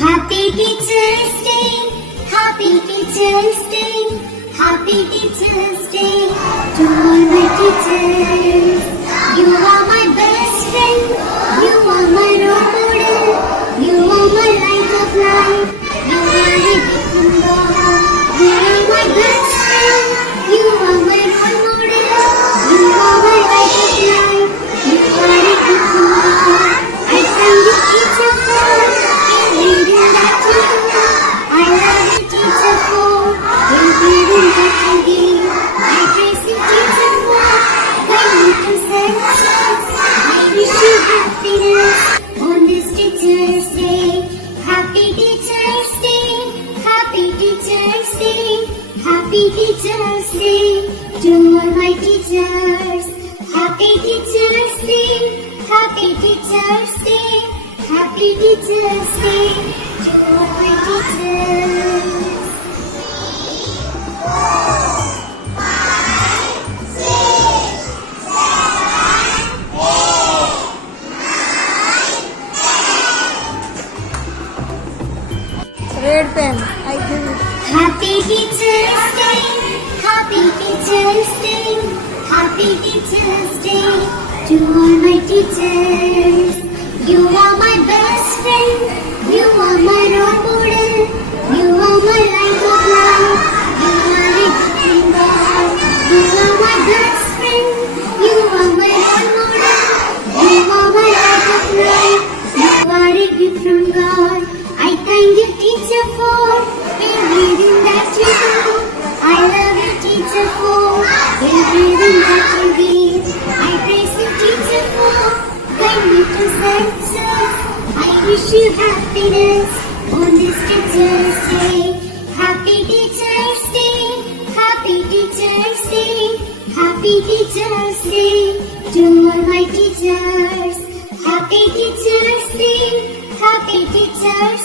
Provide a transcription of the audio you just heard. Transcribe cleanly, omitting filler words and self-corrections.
Happy Teacher's Day, Happy Teacher's Day, Happy Teacher's Day to all my teachers. You are my best friend, you are my role model, you are my light of life, you are a gift from God. You are my best friend, you are my role model, you are my light of life, you are a gift from God. I thank you, teacher, for everything that you do. I love you, teacher, for everything that you give. I praise you, teacher, for guiding to success. I wish you happiness on this Teacher's Day. Happy Teacher's Day, Happy Teacher's Day, Happy Teacher's Day to all my teachers. Happy Teacher's Day, Happy Teacher's Day, Happy Teacher's Day to all my teachers. Red pen. I give it. Happy Teacher's Day, Happy Teacher's Day, Happy Teacher's Day to all my teachers. You are my best friend, you are my role model, you are my light of life, you are a gift from God. You are my best friend, you are my role model, you are my light of life, you are a gift from God. I thank you, teacher, for everything that you do. I love you, teacher, for everything that you give. I praise you, teacher, for guiding me to success. I wish you happiness on this Teacher's Day. Happy Teacher's Day, Happy Teacher's Day, Happy Teacher's Day to all my teachers. Happy Teacher's Day, Happy Teacher's